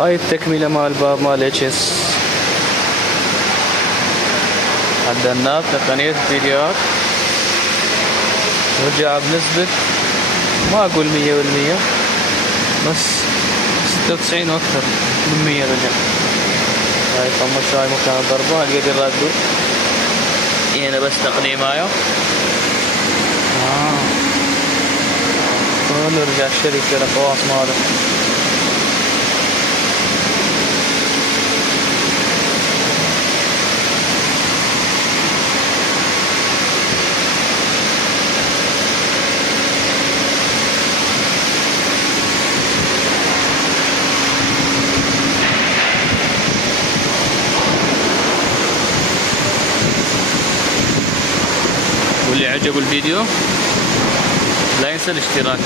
هاي التكملة مال باب مال اتش اس. عدلناه بتقنية الفيديوهات، رجع بنسبة ما اقول 100%، بس 96 واكثر من 100 رجع. هاي طمش هاي مكان الضربة هالقد يردوا. هنا بس تقنية مايو. ونرجع الشركة الأقواس ماله. واللي عجبه الفيديو لا ينسى الاشتراك.